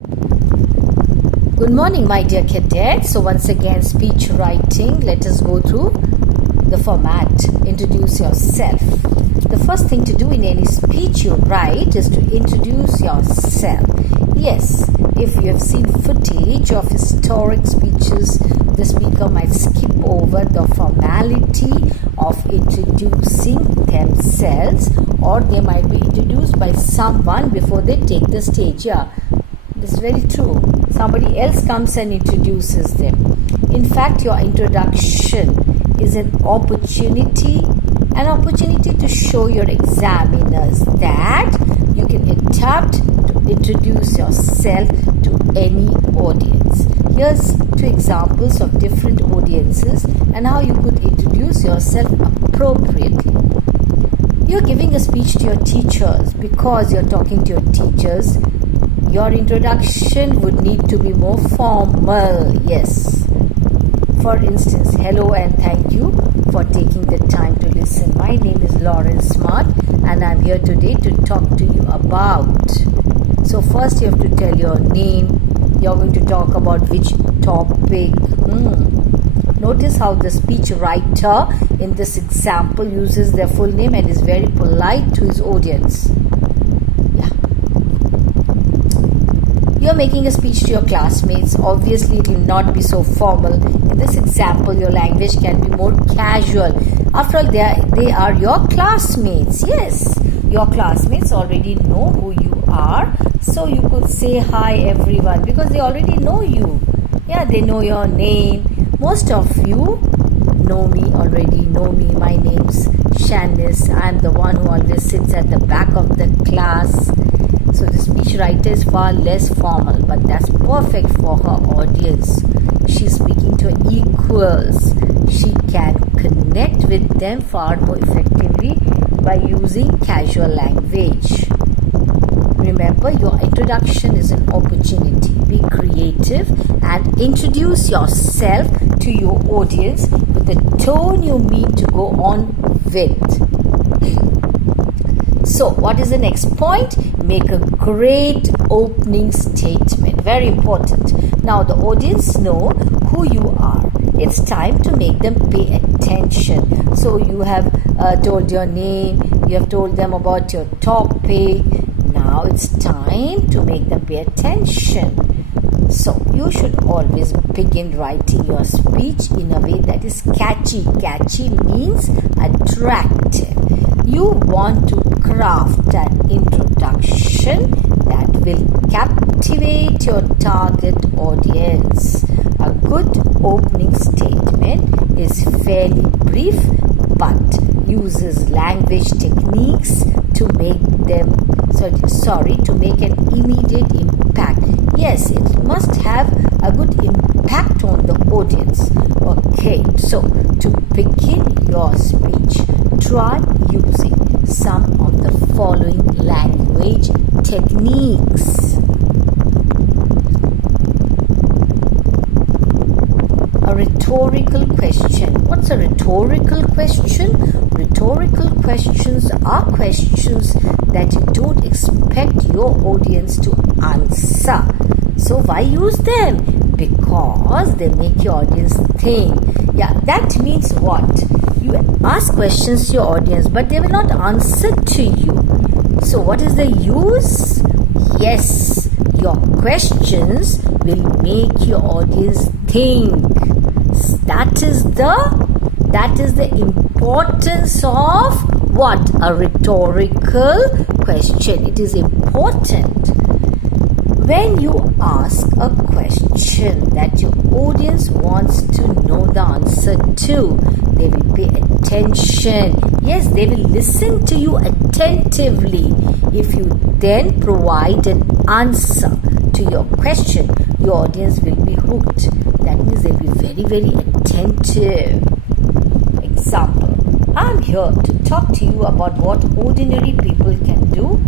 Good morning, my dear cadets. So once again, speech writing. Let us go through the format. Introduce yourself. The first thing to do in any speech you write is to introduce yourself. Yes, if you have seen footage of historic speeches, the speaker might skip over the formality of introducing themselves, or they might be introduced by someone before they take the stage. Yeah, this is very true. Somebody else comes and introduces them. In fact, your introduction is an opportunity to show your examiners that you can attempt to introduce yourself to any audience. Here's two examples of different audiences and how you could introduce yourself appropriately. You're giving a speech to your teachers. Because you're talking to your teachers, your introduction would need to be more formal. Yes. For instance, hello and thank you for taking the time to listen. My name is Lauren Smart and I'm here today to talk to you about. So first you have to tell your name. You're going to talk about which topic. Notice how the speech writer in this example uses their full name and is very polite to his audience. You're making a speech to your classmates. Obviously, it will not be so formal. In this example, your language can be more casual. After all, they are your classmates. Yes, your classmates already know who you are. So you could say hi everyone because they already know you. Yeah, they know your name. Most of you already know me. My name's Shanice. I'm the one who always sits at the back of the class. So the speech writer is far less formal, but that's perfect for her audience. She's speaking to equals. She can connect with them far more effectively by using casual language. Remember, your introduction is an opportunity. Be creative and introduce yourself to your audience with the tone you mean to go on with. So, what is the next point? Make a great opening statement. Very important. Now, the audience know who you are. It's time to make them pay attention. So, you have told your name. You have told them about your topic. Now, it's time to make them pay attention. So, you should always begin writing your speech in a way that is catchy. Catchy means attractive. You want to craft an introduction that will captivate your target audience. A good opening statement is fairly brief but uses language techniques to make an immediate impact. Yes, it must have a good impact on the audience. Okay, so to begin your speech, try using some of the following language techniques. A rhetorical question. What's a rhetorical question? Rhetorical questions are questions that you don't expect your audience to answer. So why use them? Because they make your audience think. Yeah, that means what? You ask questions to your audience, but they will not answer to you. So what is the use? Yes, your questions will make your audience think. That is the importance of what? A rhetorical question. It is important. When you ask a question that your audience wants to know the answer to, they will pay attention. Yes, they will listen to you attentively. If you then provide an answer to your question, your audience will be hooked. That means they'll be very, very attentive. Example. I'm here to talk to you about what ordinary people can do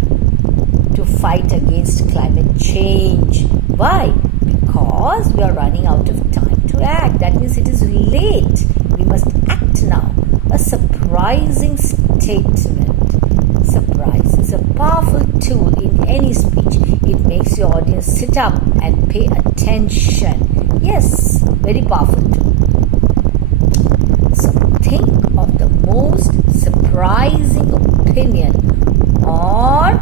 to fight against climate change. Why? Because we are running out of time to act. That means it is late. We must act now. A surprising statement. Surprise is a powerful tool in any speech. It makes your audience sit up and pay attention. Yes, very powerful tool. So think of the most surprising opinion or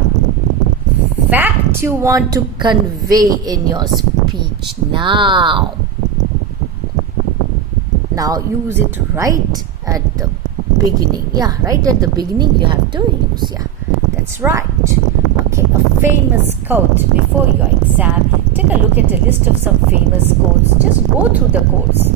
fact you want to convey in your speech now. Now use it right at the beginning. Yeah, right at the beginning you have to use. Yeah, that's right. Okay, a famous quote before your exam. Take a look at a list of some famous quotes. Just go through the quotes.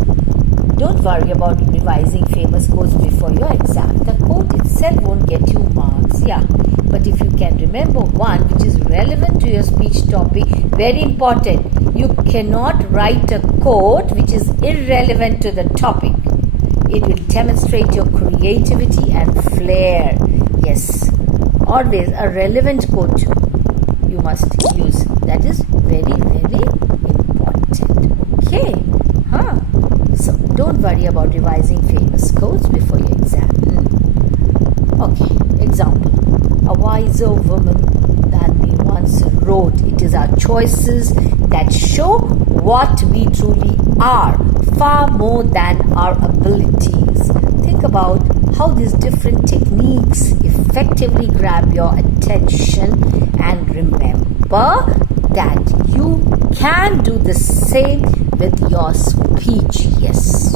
Don't worry about revising famous quotes before your exam. The quote itself won't get you marks. Yeah, but if you can remember one which is relevant to your speech topic, very important. You cannot write a quote which is irrelevant to the topic. It will demonstrate your creativity and flair. Yes, always a relevant quote you must use. That is very, very important. Okay? So don't worry about revising famous quotes before your exam. Okay, example. A wiser woman than we once wrote. It is our choices that show what we truly are, far more than our abilities. Think about how these different techniques effectively grab your attention, and remember that you can do the same with your speech. Yes.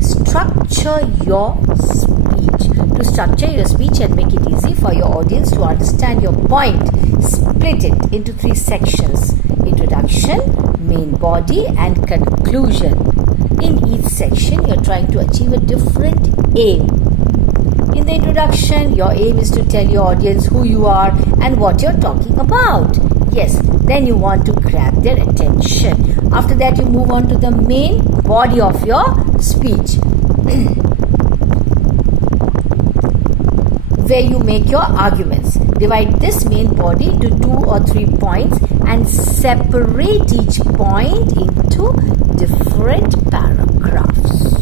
Structure your speech. To structure your speech and make it easy for your audience to understand your point, split it into 3 sections: introduction, main body, and conclusion. In each section, you're trying to achieve a different aim. In the introduction, your aim is to tell your audience who you are and what you're talking about. Yes, then you want to grab their attention. After that, you move on to the main body of your speech, where you make your arguments. Divide this main body into 2 or 3 points and separate each point into different paragraphs.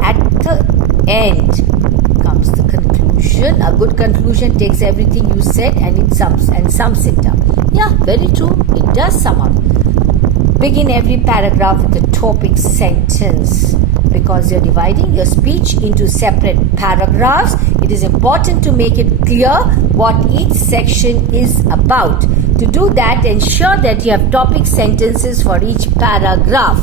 At the end comes the conclusion. A good conclusion takes everything you said and it sums it up. Yeah, very true. It does sum up. Begin every paragraph with a topic sentence. Because you're dividing your speech into separate paragraphs, it is important to make it clear what each section is about. To do that, ensure that you have topic sentences for each paragraph.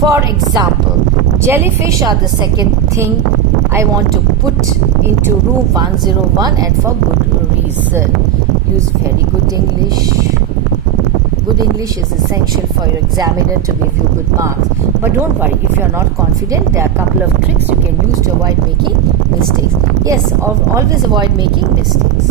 For example, jellyfish are the second thing I want to put into room 101, and for good reason. Use very good English. Good English is essential for your examiner to give you good marks. But don't worry, if you are not confident, there are a couple of tricks you can use to avoid making mistakes. Yes, always avoid making mistakes.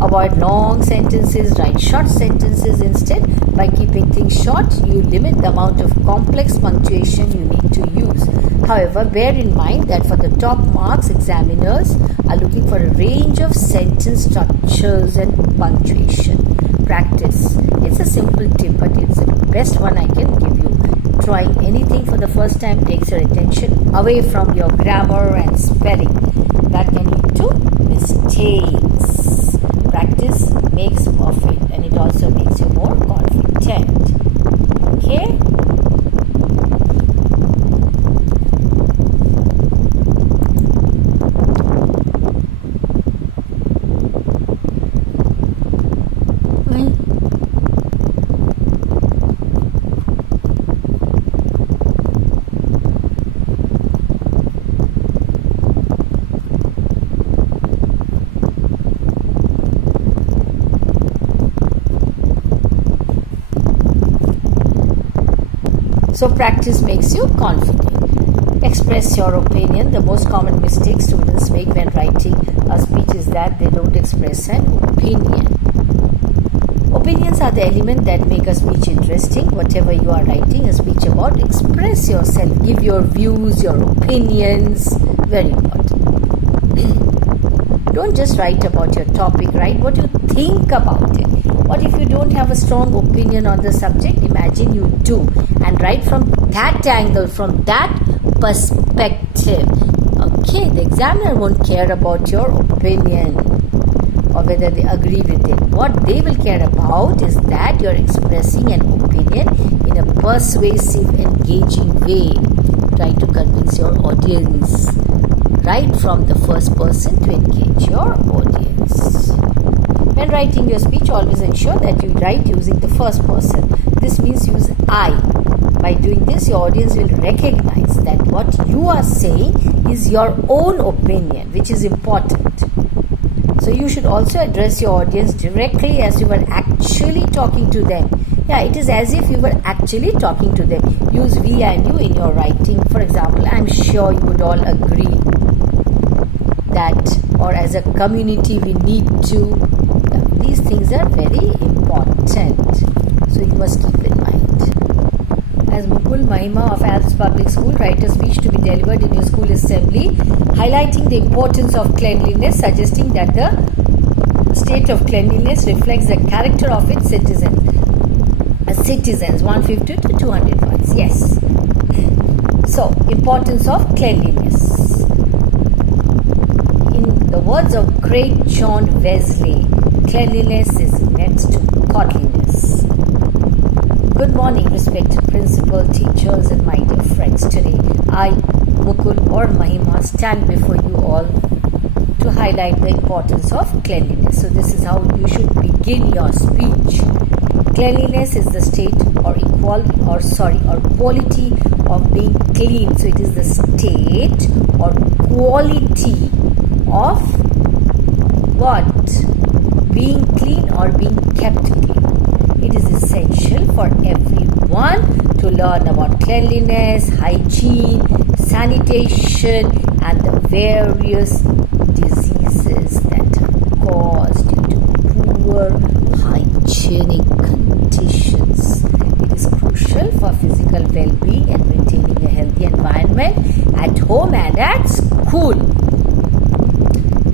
Avoid long sentences, write short sentences instead. By keeping things short, you limit the amount of complex punctuation you need to use. However, bear in mind that for the top marks, examiners are looking for a range of sentence structures and punctuation. Practice. It's a simple tip, but it's the best one I can give you. Trying anything for the first time takes your attention away from your grammar and spelling. That can lead to mistakes. Practice makes perfect, and it also makes you more confident. Okay? So practice makes you confident. Express your opinion. The most common mistake students make when writing a speech is that they don't express an opinion. Opinions are the element that make a speech interesting. Whatever you are writing a speech about, express yourself. Give your views, your opinions. Very important. Don't just write about your topic, write what you think about it. What if you don't have a strong opinion on the subject? Imagine you do, and write from that angle, from that perspective. Okay, the examiner won't care about your opinion or whether they agree with it. What they will care about is that you're expressing an opinion in a persuasive, engaging way, trying to convince your audience. Right from the first person to engage your audience. When writing your speech, always ensure that you write using the first person. This means use I. By doing this, your audience will recognize that what you are saying is your own opinion, which is important. So you should also address your audience directly as you were actually talking to them. Yeah, it is as if you were actually talking to them. Use we and you in your writing. For example, I'm sure you would all agree that, or as a community, we need to. These things are very important. So you must keep in mind. As Mukul Mahima of Alps Public School, write a speech to be delivered in your school assembly, highlighting the importance of cleanliness, suggesting that the state of cleanliness reflects the character of its citizens. 150 to 200 words. Yes. So, importance of cleanliness. In the words of great John Wesley, cleanliness is next to godliness. Good morning, respected principal, teachers, and my dear friends. Today, I, Mukul or Mahima, stand before you all to highlight the importance of cleanliness. So, this is how you should begin your speech. Cleanliness is the state or quality of being clean. So, it is the state or quality of what? Being clean or being kept clean. It is essential for everyone to learn about cleanliness, hygiene, sanitation, and the various diseases that are caused due to poor hygienic conditions. It is crucial for physical well-being and maintaining a healthy environment at home and at school.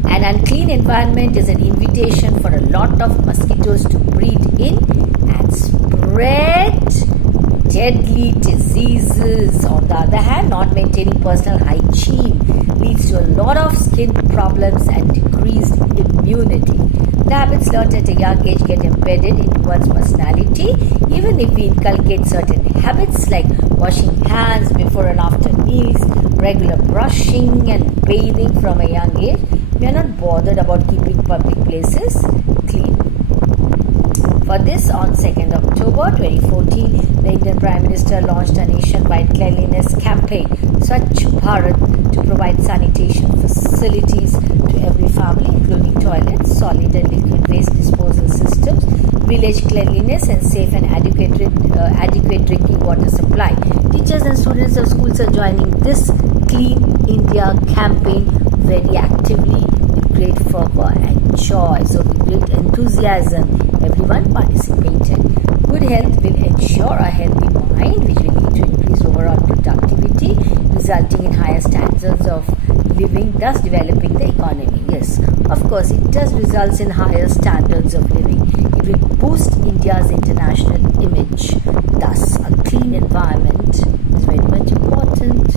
An unclean environment is an invitation for a lot of mosquitoes to breed in and spread deadly diseases. On the other hand, not maintaining personal hygiene leads to a lot of skin problems and decreased immunity. The habits learned at a young age get embedded into one's personality. Even if we inculcate certain habits like washing hands before and after meals, regular brushing and bathing from a young age, we are not bothered about keeping public places clean. For this, on 2nd October 2014, the Indian Prime Minister launched a nationwide cleanliness campaign, Swachh Bharat, to provide sanitation facilities to every family, including toilets, solid and liquid waste disposal systems, village cleanliness, and safe and adequate drinking water supply. Teachers and students of schools are joining this Clean India campaign very actively with great fervor and joy. So with great enthusiasm, everyone participated. Good health will ensure a healthy mind, which will lead to increased overall productivity, resulting in higher standards of living, thus developing the economy. Yes, of course, it does result in higher standards of living. It will boost India's international image. Thus, a clean environment is very much important.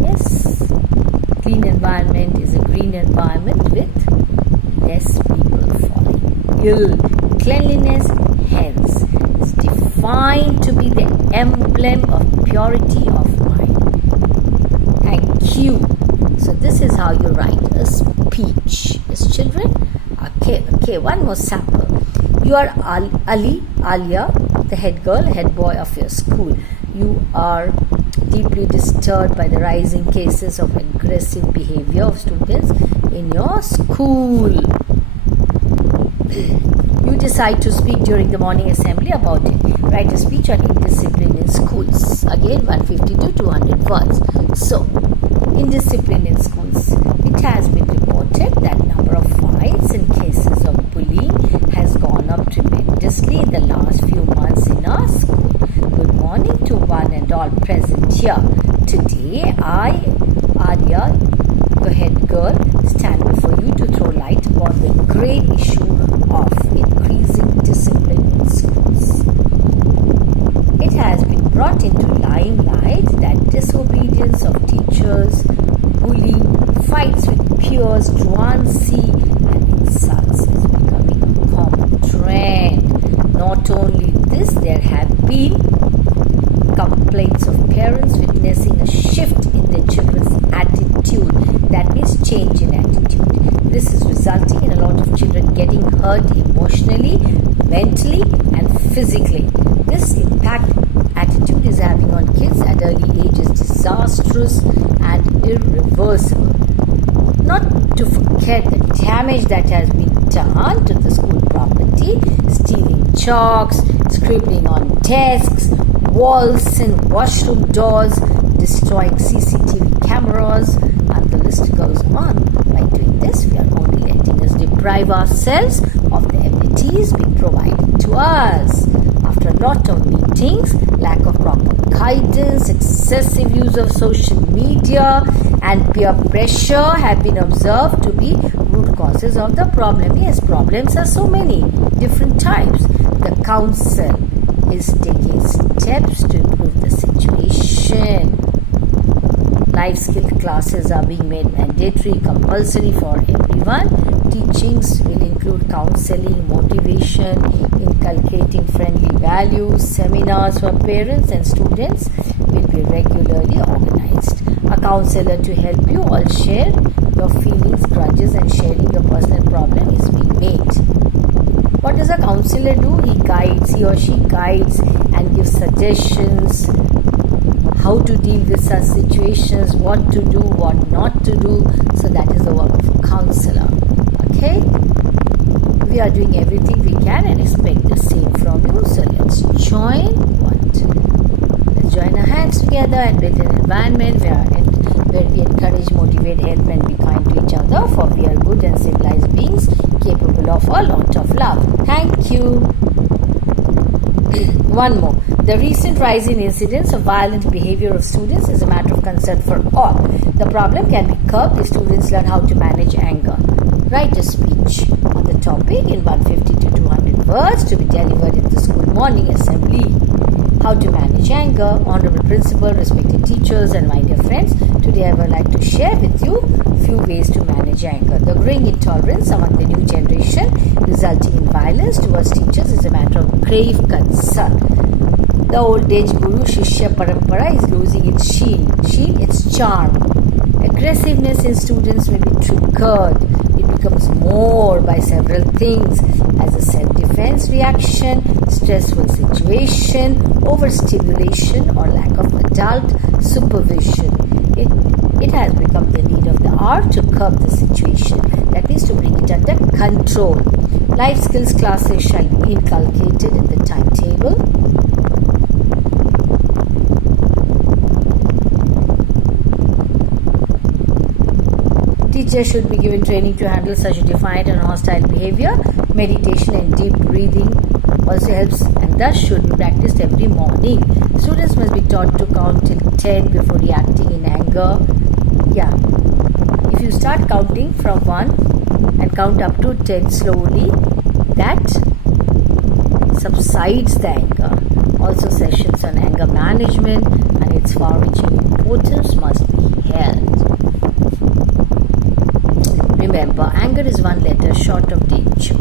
Yes, clean environment is a green environment with less people falling ill. Cleanliness, hence, is defined to be the emblem of purity of mind. Thank you. So this is how you write a speech. Yes, children? Okay, one more sample. You are Alia, the head girl, head boy of your school. You are deeply disturbed by the rising cases of aggressive behavior of students in your school. You decide to speak during the morning assembly about it. Write a speech on indiscipline in schools. Again, 150 to 200 words. So, indiscipline in schools. It has been reported that number of fights and cases of bullying has gone up tremendously in the last few months in our school. Good morning to one and all present here. Today, I, Arya, the head girl, stand before you to throw light upon the great issue of increasing discipline in schools. It has been brought into limelight that disobedience of teachers, bullying, not only this, there have been complaints of parents witnessing a shift in their children's attitude. That means change in attitude. This is resulting in a lot of children getting hurt emotionally, mentally, and physically. This impact attitude is having on kids at early age is disastrous and irreversible. Not to forget the damage that has been done to the school property, stealing chalks, scribbling on desks, walls and washroom doors, destroying CCTV cameras, and the list goes on. By doing this, we are only letting us deprive ourselves of the abilities being provided to us. After a lot of meetings, lack of proper guidance, excessive use of social media, and peer pressure have been observed to be root causes of the problem. Yes, problems are so many different types. The council is taking steps to improve the situation. Life skill classes are being made mandatory, compulsory for everyone. Teachings will include counseling, motivation, inculcating friendly values. Seminars for parents and students will be regularly organized. A counselor to help you all share your feelings, grudges, and sharing your personal problem is being made. What does a counselor do? He or she guides and gives suggestions how to deal with such situations, what to do, what not to do. So that is the work of a counselor. Okay? We are doing everything we can and expect the same from you. So let's join our hands together and build an environment where we encourage, motivate, help, and be kind to each other, for we are good and civilized beings capable of a lot of love. Thank you. One more. The recent rise in incidents of violent behavior of students is a matter of concern for all. The problem can be curbed if students learn how to manage anger. Write a speech on the topic in 150 to 200 words to be delivered in the school morning assembly. How to manage anger. Honorable principal, respected teachers, and my dear friends, today I would like to share with you a few ways to manage anger. The growing intolerance among the new generation resulting in violence towards teachers is a matter of grave concern. The old age guru Shishya Parampara is losing its its charm. Aggressiveness in students may be triggered. It becomes more by several things, as a self-defense reaction, stressful situation, overstimulation, or lack of adult supervision. It has become the need of the hour to curb the situation. That means to bring it under control. Life skills classes shall be inculcated in the timetable. Teachers should be given training to handle such defiant and hostile behavior. Meditation and deep breathing also helps and thus should be practiced every morning. Students must be taught to count till 10 before reacting in anger. Yeah. If you start counting from 1 and count up to 10 slowly, that subsides the anger. Also, sessions on anger management and its far-reaching importance must be held. Remember, anger is one letter short of danger.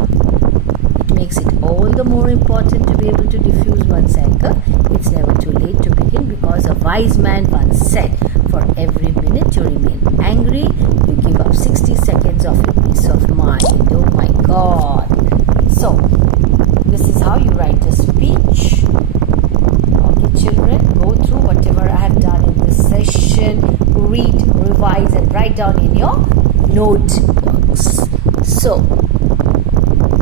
It makes it all the more important to be able to diffuse one's anger. It's never too late to begin, because a wise man once said, for every minute you remain angry, you give up 60 seconds of your peace of mind. Oh my God. So, this is how you write a speech. Okay, children, go through whatever I have done in this session. Read, revise, and write down in your notebooks. So,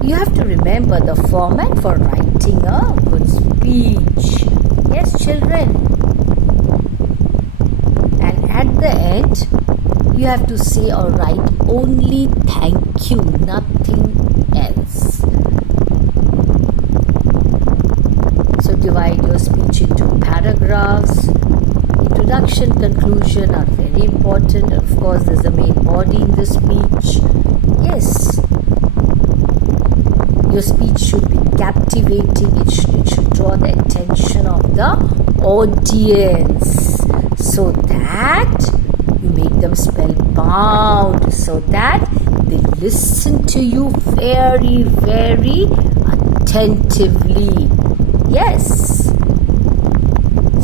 you have to remember the format for writing a good speech. Yes, children. And at the end, you have to say or write only thank you, nothing else. So, divide your speech into paragraphs. Introduction, conclusion are very important. Of course, there's the main body in the speech. Yes, your speech should be captivating. It should draw the attention of the audience, so that you make them spellbound, so that they listen to you very, very attentively. Yes.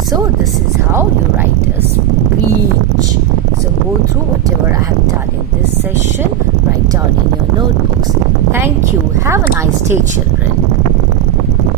So this is how you write a speech. So go through whatever I have done in this session. Write down in your notebooks. Thank you. Have a nice day, children.